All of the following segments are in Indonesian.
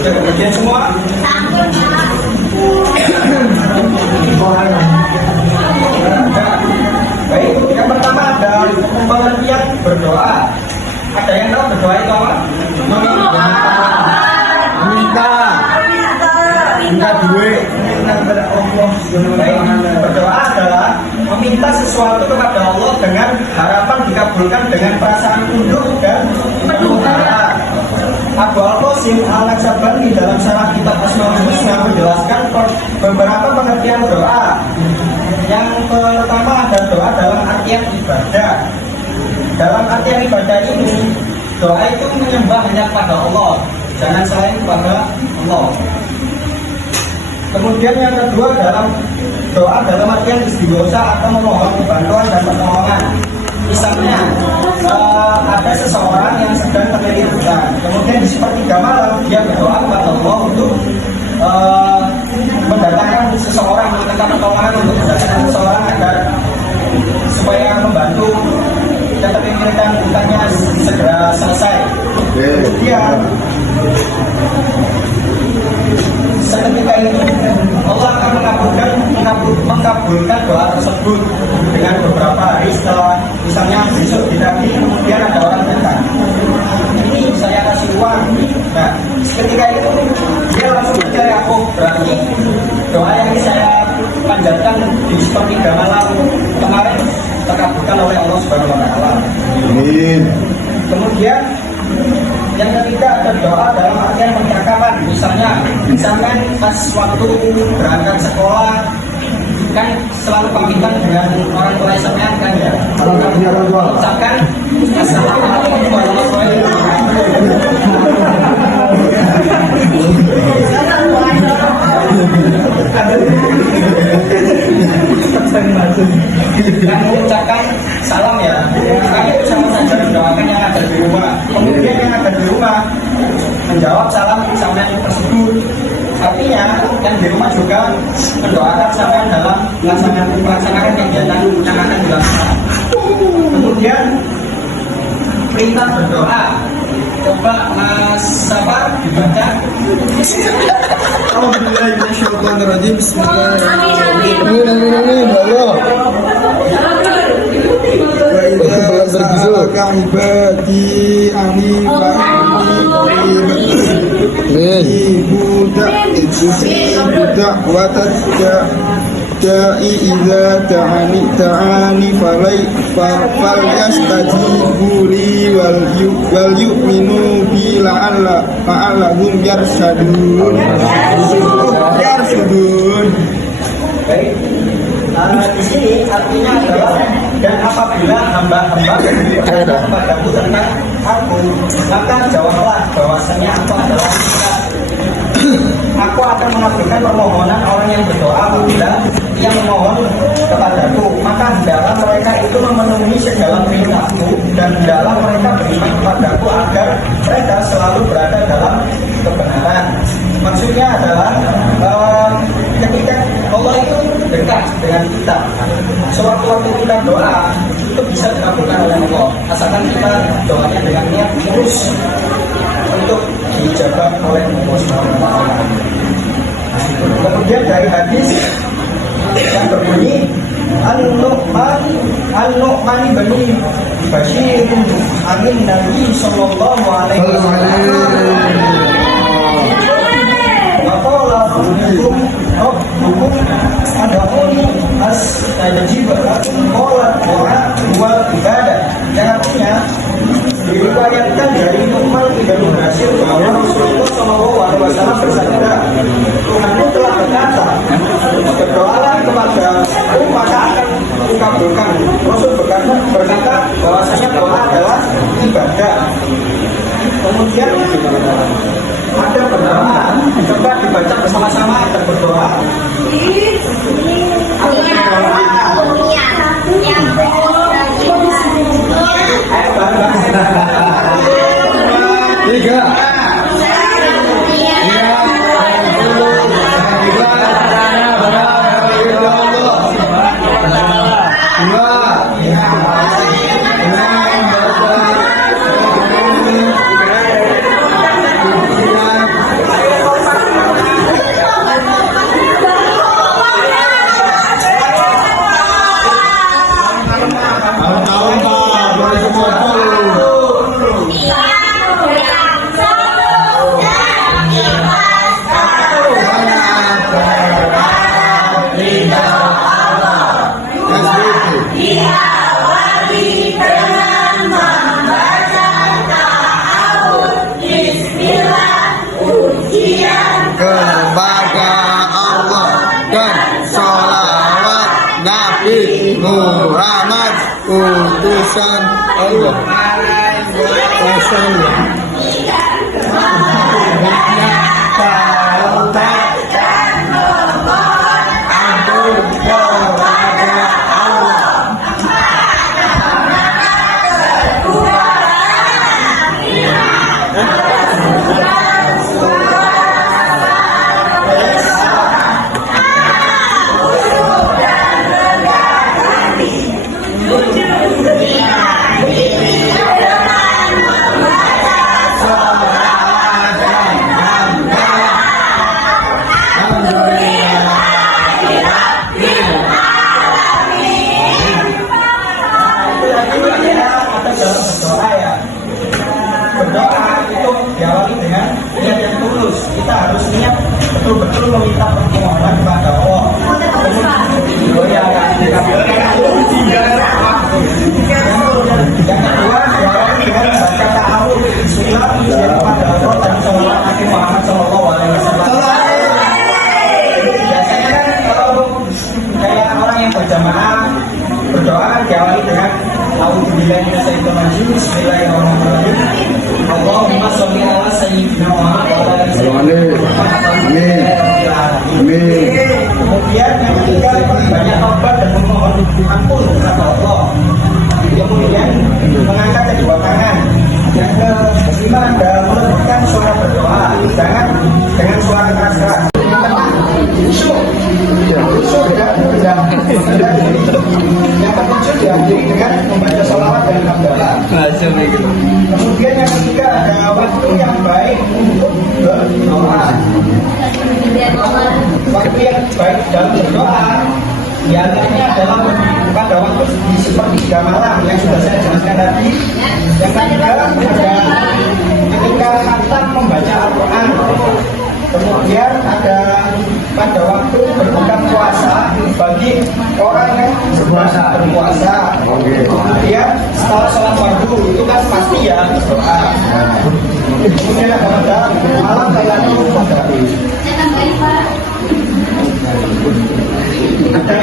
Kemudian semua. Baik, yang pertama ada pengertian berdoa. Ada yang tahu berdoa itu apa? Minta duit kepada Allah. Baik, berdoa adalah meminta sesuatu kepada Allah dengan harapan dikabulkan dengan perasaan tunduk dan penuh harap. Abu Al-Qasim Al-Naksabandi dalam syarah kitab Asmaul Husna menjelaskan beberapa pengertian doa. Yang pertama ada doa dalam artian ibadah. Dalam artian ibadah ini, doa itu menyembah hanya kepada Allah, jangan selain kepada Allah. Kemudian yang kedua dalam doa dalam artian istighosa atau memohon bantuan dan pertolongan. Misalnya ada seseorang yang sedang terlilit hutang, kemudian di sepertiga malam dia berdoa kepada Allah untuk mendatangkan seseorang, meminta pertolongan untuk mendatangkan seseorang agar supaya membantu dan terlilit hutangnya segera selesai. Kemudian seketika itu Allah akan mengabulkan doa tersebut dengan beberapa hari setelah, misalnya besok ditagi kemudian ada orang datang, ini saya kasih uang. Nah, seketika itu dia langsung mencari aku, berarti doa yang saya panjatkan di sepertiga malam kemarin terkabulkan oleh Allah Subhanahu wa Ta'ala. Amin. Kemudian yang ketiga ada doa dalam artian percakapan. Misalnya pas waktu berangkat sekolah kan selalu pamitan dengan orang tua sampean kan ya. Kalau kamu ucapkan assalamualaikum warahmatullahi dan mengucapkan salam ya. Kami itu sama saja mendoakan yang ada di rumah. Kemudian yang ada di rumah menjawab salam sampean tersebut. Artinya yang di rumah juga mendoakan sampean dalam melaksanakan kegiatan yang akan dilaksanakan. Kemudian perintah berdoa. Coba Mas Safar dibaca. Alhamdulillah minasyaitonirrajim. Bismillahirrahmanirrahim. Wa idza sa'alaka ibadi anni budak da'i idza ta'ani fal yastajibu li wal yu'minu bi la'allahum yarshadun. Baik. Di sini artinya adalah dan apabila hamba-hamba bertanya kepadaku tentang aku, maka jawablah bahwasanya aku adalah aku akan mengabulkan permohonan orang yang berdoa apabila ia memohon kepadaku, maka hendaklah mereka itu memenuhi segala perintahku dan hendaklah mereka beriman kepadaku agar mereka selalu berada dalam kebenaran. Maksudnya adalah ketika Allah itu dekat dengan kita, sewaktu-waktu kita doa itu bisa dikabulkan oleh Allah, asalkan kita doanya dengan niat tulus untuk dijabah oleh Allah Subhanahu wa Ta'ala. Kemudian dari hadis yang berbunyi An-Nu'man bin Bashir anin Nabi sallallahu alaihi wasallam waqala hukum adapuni astajib qala wa ibadah, yang artinya diriwayatkan dari Nu'man bin Bashir bahwa Rasulullah sallallahu alaihi wasallam bersabda, Tuhanmu telah berkata, berdoalah kepadaku maka akan dikabulkan. Rasul berkata bahwasanya doa adalah ibadah. Kemudian ada berdoa, coba dibaca bersama-sama, ada berdoa. Tiga. Berdoa itu diawali dengan niat yang tulus. Kita harus niat betul-betul meminta pertolongan kepada Allah. Yang kedua, diawali dengan baca ta'awudz Bismillah kepada Allah dan sallallahu Nabi Muhammad sallallahu alaihi wasallam. Biasanya kan kalau kayak orang yang berjamaah berdoa diawali dengan A'udzubillahi minasyaitonir rajim. Bismillahirrahmanirrahim. Allahumma sholli ala sayyidina Muhammad wa ala ali sayyidina Amin. Kemudian yang ketiga, banyak taubat dan memohon ampun kepada Allah. Kemudian mengangkat kedua tangan. Yang kelima adalah melembutkan suara berdoa. Jangan dengan suara keras-keras. Yang ketujuh diakhiri dengan membaca sholawat dan hamdalah. Kemudian yang ketiga ada waktu yang baik untuk berdoa. Waktu yang baik dalam berdoa diantaranya adalah pada waktu di sepertiga malam yang sudah saya jelaskan tadi. Yang ketiga ada ketika khatam membaca Al-Quran. Kemudian ada pada waktu berbuka puasa bagi orang yang berpuasa. Kemudian setelah sholat fardu itu kan pasti ya berdoa. Kemudian ada pada malam Lailatul Qadar. Ada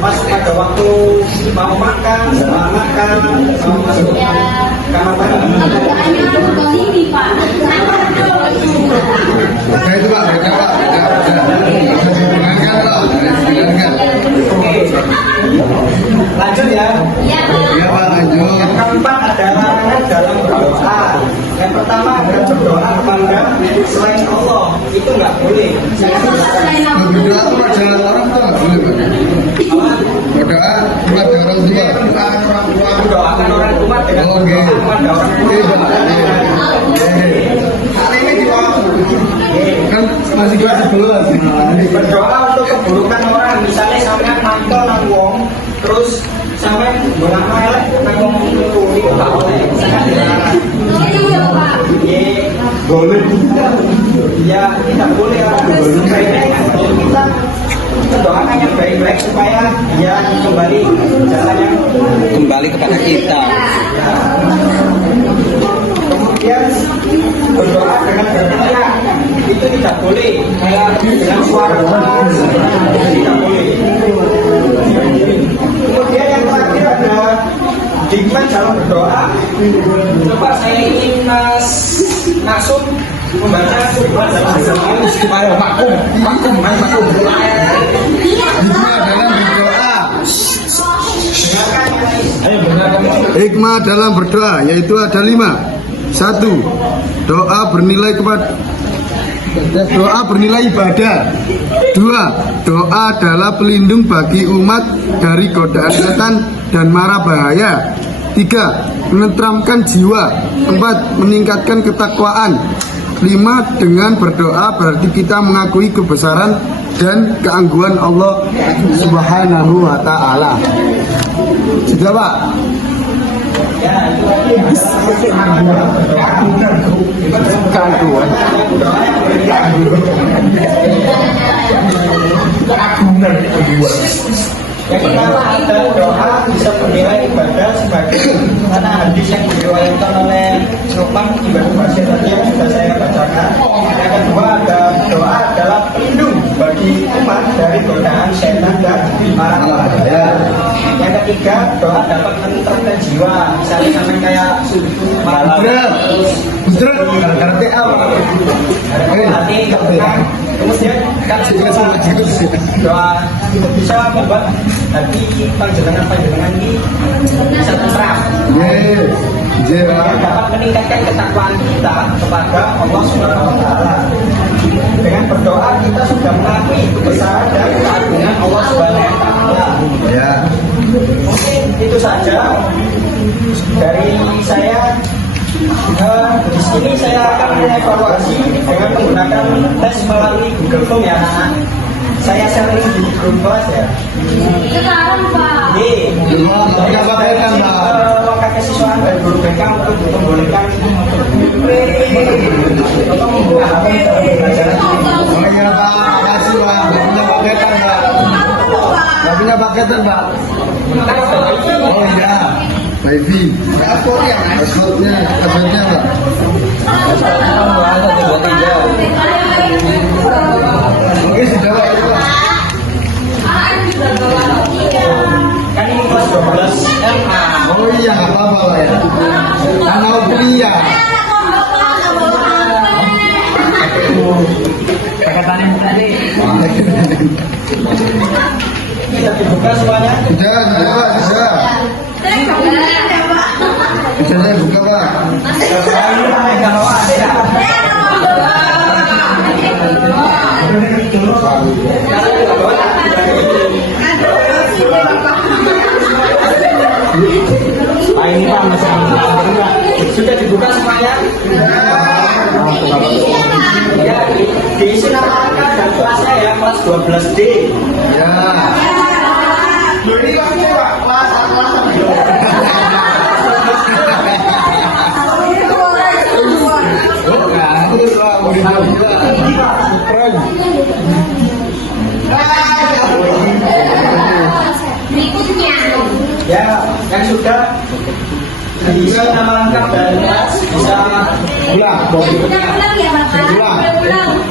pas pada waktu mau makan, setelah makan, mau masuk kamar mandi. Oke itu Pak, Oke, lanjut ya. Iya Pak, lanjut. Yang keempat adalah larangan dalam berdoa. Yang pertama adalah berdoa kepada selain Allah, itu nggak boleh. Berdoa kepada orang tua nggak boleh Pak. Berdoa kepada orang tua. Mendoakan orang tua dengan berdoa kepada orang tua. Kan masih kelas 11. Berdoa untuk keburukan orang, misalnya sampai mantel nang wong, terus sampai bolang melek nang wong itu tak boleh. Sangat dilarang. Boleh. Ya tidak boleh lah. Sebaiknya kita mendoakan yang baik-baik supaya dia kembali jalan yang kembali kepada kita. Kemudian berdoa dengan berteriak itu tidak boleh, kayak dengan suara keras tidak boleh. Kemudian yang terakhir ada hikmah dalam berdoa. Coba saya ingin Mas Nasum membaca hikmah dalam berdoa. Ayo makum. Hikmah dalam berdoa. Ayo berdoa. Hikmah dalam berdoa yaitu ada 5. 1. Doa bernilai ibadah. 2. Doa adalah pelindung bagi umat dari godaan setan dan mara bahaya. 3. Menenteramkan jiwa. 4. Meningkatkan ketakwaan. 5. Dengan berdoa berarti kita mengakui kebesaran dan keangguhan Allah Subhanahu wa ta'ala. Sudah Pak? Yang pertama ada doa bisa bernilai ibadah sebagai mana hadis yang diriwayatkan oleh Nu'man ibn Bashir tadi yang sudah saya bacakan. Yang kedua ada doa adalah pelindung bagi umat dari godaan setan dan mara bahaya. Yang ketiga doa dapat menenteramkan jiwa, misalnya sampai kayak malam terus ngerti apa? hati tenang. Kemudian kan doa bisa membuat hati panjenengan ini bisa tenteram. Dan dapat meningkatkan ketakwaan kita kepada Allah Subhanahu wa taala. Dengan berdoa kita sudah mengakui kebesaran dan keagungan Allah Subhanahu wa taala. Ya. Mungkin itu saja dari saya. Di sini saya akan mengevaluasi dengan menggunakan tes melalui Google Form ya anak-anak. Saya sharing di grup kelas ya. Sekarang Pak. Saya pakai langkah kesiswaan dan guru BK untuk membolehkan membuka pelajaran ini. Oh iya Pak, makasih Pak. Gak punya paketan Pak. Gak punya paketan Pak. Oh iya. Baby, passwordnya Pak. Oke sudah Pak. Kan ini kelas 12 MA. Oh iya nggak apa-apa Pak ya. Kan mau kuliah. Kita dibuka semuanya. Sudah Pak, sudah. Bisa saya buka Pak. Kalau ada. Ini Pak sudah dibuka semuanya. Ya, diisi nama angkat dan kelasnya ya kelas 12D. Ya. Ini Pak kelas Berikutnya. ya yang sudah bisa nama lengkap dan bisa Pulang. Ulang ya Bapak.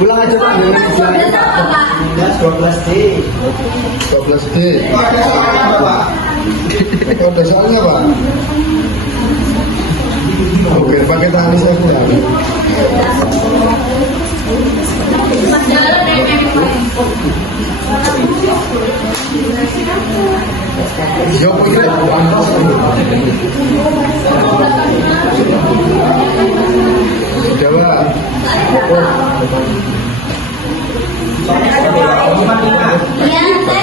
Pulang aja Pak. kelas 12D. 12D. Ada soalnya Pak. Oke, pakai tangan saya pulang. Yo, pikir Jawa.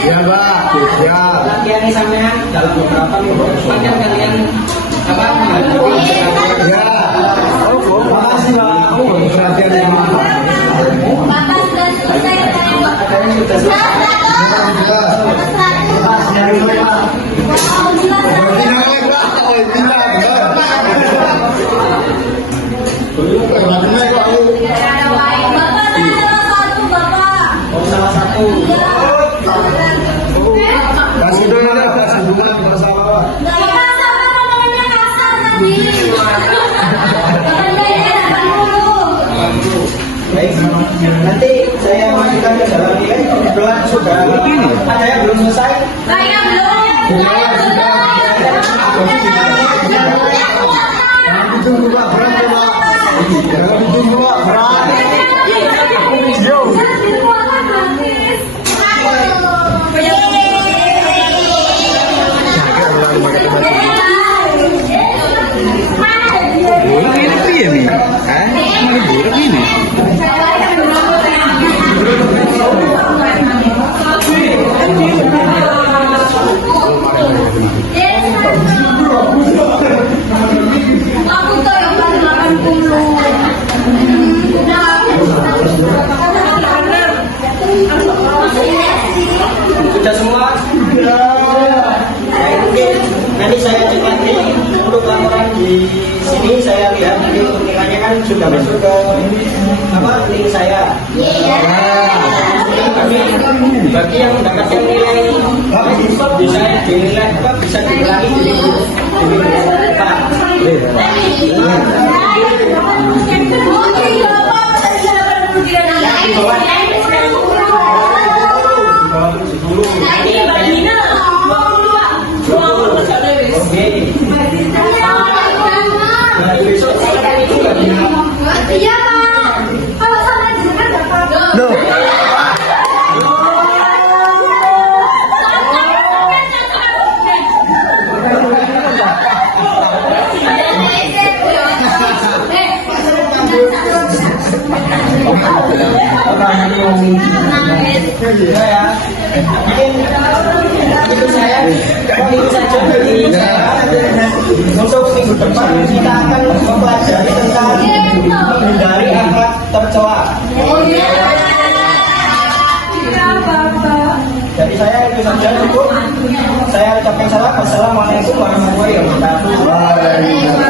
Ya, Pak. Ya. Latihan ini sampai dalam beberapa minggu akan kalian apa? Ya. Makasih Pak. Aku baru perhatian sama Bapak sudah selesai. Ada yang sudah selesai. Oh, salah satu. Kasih dulu ya, kasih hubungan bersama Pak. Baik, nanti saya masukkan ke dalam nilai. Kebetulan sudah ada yang belum selesai. Ditunggu Pak, berapa Pak? Jangan ditunggu Pak, berapa? Yo. Sudah semua? Ya, mungkin nanti saya cek lagi untuk laporan di sini. Saya lihat nanti untuk nilainya kan sudah masuk ke apa link saya. Kami bagi yang mendapatkan nilai bisa dinilai apa bisa diulangi Iya Pak. Kalau sama jenengan nggak apa-apa. Loh, saya mungkin itu saya itu saja dari saya untuk minggu depan kita akan mempelajari tentang menghindari akhlak tercela. Jadi saya itu saja cukup. Saya ucapkan salam. Wassalamualaikum warahmatullahi wabarakatuh.